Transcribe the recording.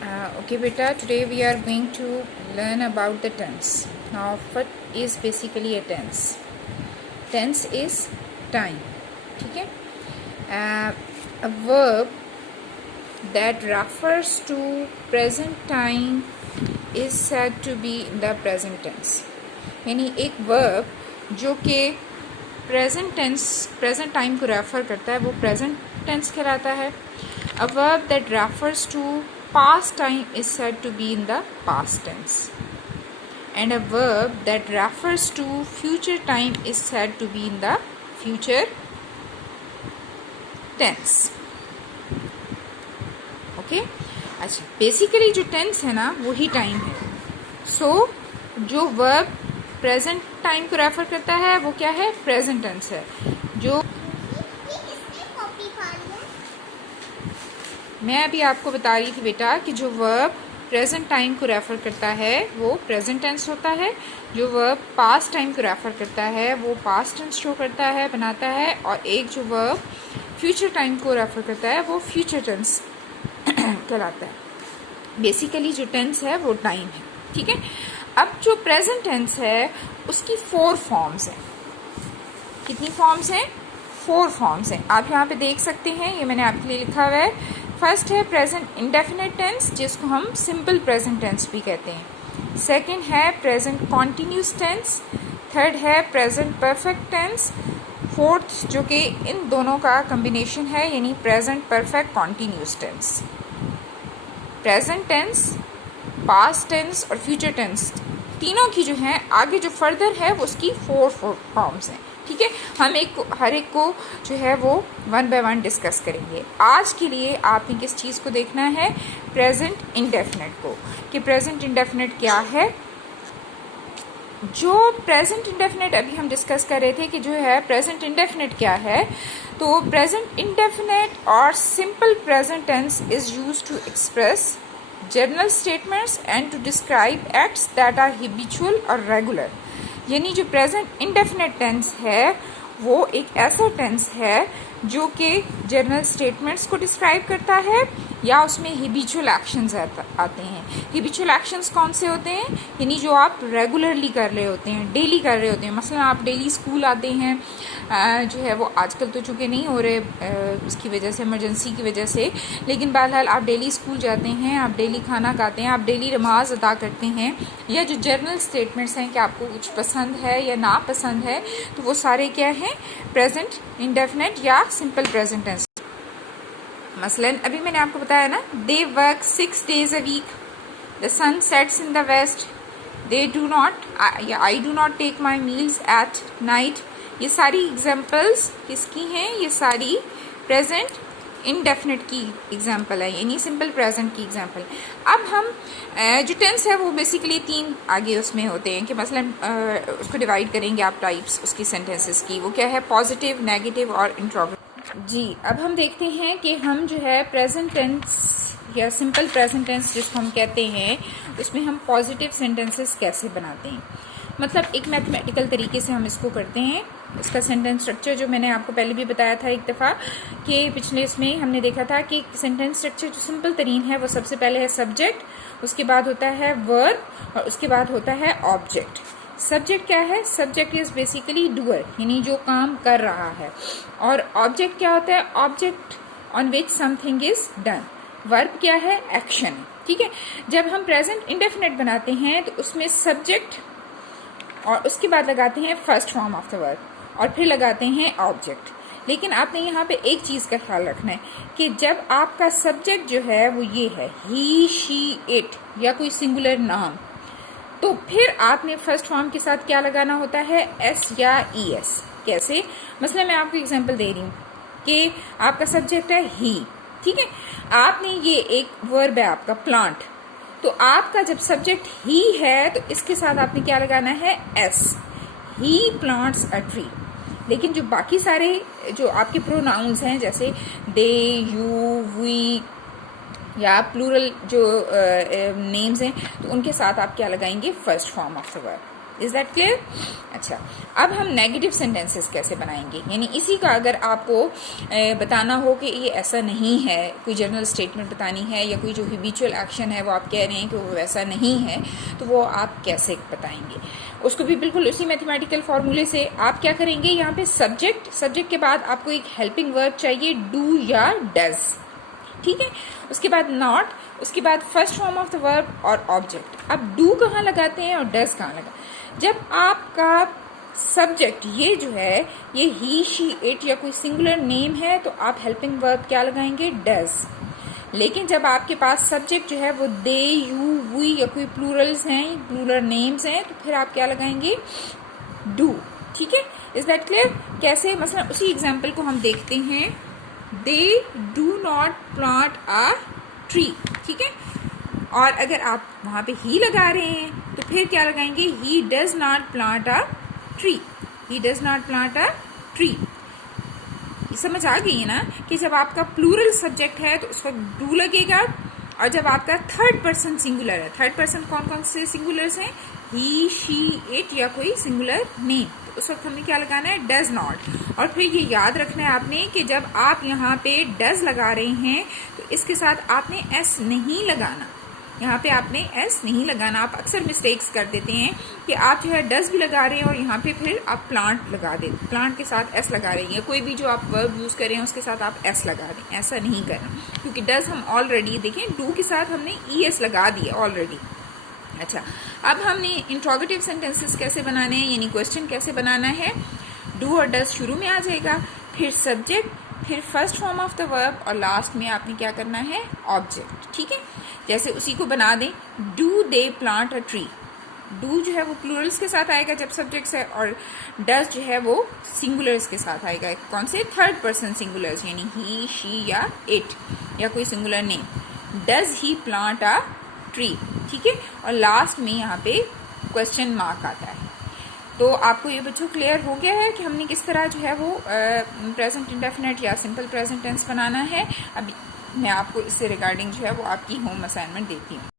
Okay beta, today we are going to learn about the tense. Now what is basically a tense? Tense is time. ठीक है? A verb that refers to present time is said to be in the present tense. यानी एक verb जो कि present time को refer करता है वो present tense कहलाता है. A verb that refers to past time is said to be in the past tense, and a verb that refers to future time is said to be in the future tense. Okay? अच्छा, basically जो tense है ना वही time है. सो जो verb present time को refer करता है वो क्या है? प्रेजेंट टेंस है. जो मैं अभी आपको बता रही थी बेटा कि जो वर्ब प्रेजेंट टाइम को रेफर करता है वो प्रेजेंट टेंस होता है. जो वर्ब पास्ट टाइम को रेफर करता है वो पास्ट टेंस शो करता है, बनाता है. और एक जो वर्ब फ्यूचर टाइम को रेफर करता है वो फ्यूचर टेंस कहलाता है. बेसिकली जो टेंस है वो टाइम है. ठीक है. अब जो प्रेजेंट टेंस है उसकी 4 फॉर्म्स हैं. कितनी फॉर्म्स हैं? 4 फॉर्म्स हैं. आप यहाँ पे देख सकते हैं, ये मैंने आपके लिए लिखा हुआ है. फर्स्ट है प्रेजेंट इंडेफिनिट टेंस, जिसको हम सिंपल प्रेजेंट टेंस भी कहते हैं. सेकंड है प्रेजेंट कॉन्टिन्यूस टेंस. थर्ड है प्रेजेंट परफेक्ट टेंस. फोर्थ जो कि इन दोनों का कम्बिनेशन है यानी present perfect continuous tense. Present tense, past tense और फ्यूचर टेंस तीनों की जो है आगे जो फर्दर है वो उसकी 4 फॉर्म्स हैं. ठीक है. हम हर एक को जो है वो 1 बाय 1 डिस्कस करेंगे. आज के लिए आपने किस चीज़ को देखना है? प्रेजेंट इंडेफिनिट को, कि प्रेजेंट इंडेफिनिट क्या है. जो प्रेजेंट इंडेफिनिट अभी हम डिस्कस कर रहे थे कि जो है प्रेजेंट इंडेफिनिट क्या है, तो प्रेजेंट इंडेफिनिट और simple present tense is used to express general statements and to describe acts that are habitual और रेगुलर. यानी जो प्रेजेंट इंडेफिनिट टेंस है वो एक ऐसा टेंस है जो कि जनरल स्टेटमेंट्स को डिस्क्राइब करता है या उसमें हैबिचुअल एक्शंस आते हैं. हैबिचुअल एक्शंस कौन से होते हैं? यानी जो आप रेगुलरली कर रहे होते हैं, डेली कर रहे होते हैं. मसलन आप डेली स्कूल आते हैं, जो है वो आजकल तो चूँकि नहीं हो रहे उसकी वजह से, इमरजेंसी की वजह से, लेकिन बहरहाल आप डेली स्कूल जाते हैं, आप डेली खाना खाते हैं, आप डेली नमाज अदा करते हैं. या जो जनरल स्टेटमेंट्स हैं कि आपको कुछ पसंद है या ना पसंद है, तो वो सारे क्या हैं? प्रेजेंट इंडेफिनिट या सिंपल प्रेजेंट टेंस. मसलन अभी मैंने आपको बताया ना, they work 6 days a week, the sun sets in the west, they do not, I do not take my meals at night. ये सारी एग्जाम्पल्स किसकी हैं? ये सारी प्रेजेंट इंडेफिनिट की एग्जाम्पल है, यानी सिंपल प्रेजेंट की एग्जाम्पल. अब हम जो टेंस है वो बेसिकली 3 आगे उसमें होते हैं कि मसलन उसको डिवाइड करेंगे आप टाइप्स उसकी सेंटेंसेस की. वो क्या है? पॉजिटिव, नेगेटिव और इंट्रोगेटिव. जी, अब हम देखते हैं कि हम जो है प्रेजेंट टेंस या सिंपल प्रेजेंट टेंस जिसको हम कहते हैं उसमें हम पॉजिटिव सेंटेंसेस कैसे बनाते हैं. मतलब एक मैथमेटिकल तरीके से हम इसको करते हैं. इसका सेंटेंस स्ट्रक्चर जो मैंने आपको पहले भी बताया था एक दफ़ा कि पिछले इसमें हमने देखा था कि सेंटेंस स्ट्रक्चर जो सिंपल तरीन है वो सबसे पहले है सब्जेक्ट, उसके बाद होता है वर्ब और उसके बाद होता है ऑब्जेक्ट. सब्जेक्ट क्या है? सब्जेक्ट इज बेसिकली डूअर, यानी जो काम कर रहा है. और ऑब्जेक्ट क्या होता है? Object on which something is done. Verb क्या है? एक्शन. ठीक है. जब हम प्रेजेंट इंडेफिनिट बनाते हैं तो उसमें सब्जेक्ट और उसके बाद लगाते हैं first form of the verb और फिर लगाते हैं ऑब्जेक्ट. लेकिन आपने यहाँ पे एक चीज़ का ख्याल रखना है कि जब आपका सब्जेक्ट जो है वो ये है ही, शी, इट या कोई सिंगुलर नाम, तो फिर आपने फर्स्ट फॉर्म के साथ क्या लगाना होता है? एस या ई एस. कैसे? मसलन मैं आपको एग्जांपल दे रही हूँ कि आपका सब्जेक्ट है ही. ठीक है. आपने ये एक वर्ब है आपका प्लांट, तो आपका जब सब्जेक्ट ही है तो इसके साथ आपने क्या लगाना है? S. He plants a tree. लेकिन जो बाकी सारे जो आपके प्रोनाउंस हैं जैसे दे, यू, वी या प्लूरल जो नेम्स हैं तो उनके साथ आप क्या लगाएंगे? First form of the verb. Is that clear? अच्छा, अब हम नेगेटिव सेंटेंसेस कैसे बनाएंगे, यानी इसी का अगर आपको बताना हो कि ये ऐसा नहीं है, कोई जनरल स्टेटमेंट बतानी है या कोई जो हिबिचुअल एक्शन है वो आप कह रहे हैं कि वो वैसा नहीं है, तो वो आप कैसे बताएंगे? उसको भी बिल्कुल उसी मैथमेटिकल फॉर्मूले से आप क्या करेंगे, यहाँ पे सब्जेक्ट के बाद आपको एक हेल्पिंग वर्ब चाहिए, डू या डज, ठीक है। उसके बाद नॉट, उसके बाद first form of the verb और ऑब्जेक्ट। अब डू कहाँ लगाते हैं और डज कहाँ लगा? जब आपका सब्जेक्ट ये जो है ये ही, शी, इट या कोई सिंगुलर नेम है तो आप हेल्पिंग वर्ब क्या लगाएंगे, डज। लेकिन जब आपके पास सब्जेक्ट जो है वो दे, यू, वी या कोई प्लूरल्स हैं, प्लूरल नेम्स हैं, तो फिर आप क्या लगाएंगे, डू, ठीक है। Is that clear? कैसे, मतलब उसी एग्जाम्पल को हम देखते हैं, दे do not plant a tree, ठीक है। और अगर आप वहां पे ही लगा रहे हैं तो फिर क्या लगाएंगे, he does not plant a tree, he does not plant a tree. समझ आ गई है ना कि जब आपका प्लूरल सब्जेक्ट है तो उस वक्त डू लगेगा, और जब आपका थर्ड पर्सन सिंगुलर है, थर्ड पर्सन कौन कौन से सिंगुलर्स हैं, ही, शी, इट या कोई सिंगुलर नेम, तो उस वक्त हमने क्या लगाना है, डज नॉट। और फिर ये याद रखना है आपने कि जब आप यहाँ पे डज लगा रहे हैं तो इसके साथ आपने एस नहीं लगाना, यहाँ पे आपने एस नहीं लगाना। आप अक्सर मिस्टेक्स कर देते हैं कि आप जो है डज भी लगा रहे हैं और यहाँ पे फिर आप प्लांट लगा देते, प्लांट के साथ एस लगा रहे हैं, कोई भी जो आप वर्ब यूज कर रहे हैं उसके साथ आप एस लगा दें, ऐसा नहीं करना, क्योंकि डज हम ऑलरेडी देखें डू के साथ हमने ई एस लगा दिया ऑलरेडी। अच्छा, अब हमने इंट्रोगेटिव सेंटेंसेस कैसे बनाने हैं, यानी क्वेश्चन कैसे बनाना है, डू और डज शुरू में आ जाएगा, फिर सब्जेक्ट, फिर first form of the verb और लास्ट में आपने क्या करना है, ऑब्जेक्ट, ठीक है। जैसे उसी को बना दें, do they plant a tree, do जो है वो प्लूरल्स के साथ आएगा जब सब्जेक्ट्स है, और डज जो है वो सिंगुलर्स के साथ आएगा, कौन से, थर्ड पर्सन सिंगुलर्स, यानी ही, शी या इट या कोई singular name, does he plant a tree, ठीक है। और लास्ट में यहाँ पे क्वेश्चन मार्क आता है। तो आपको ये बच्चों क्लियर हो गया है कि हमने किस तरह जो है वो प्रेजेंट इंडेफिनिट या सिंपल प्रेजेंट टेंस बनाना है। अभी मैं आपको इससे रिगार्डिंग जो है वो आपकी होम असाइनमेंट देती हूँ।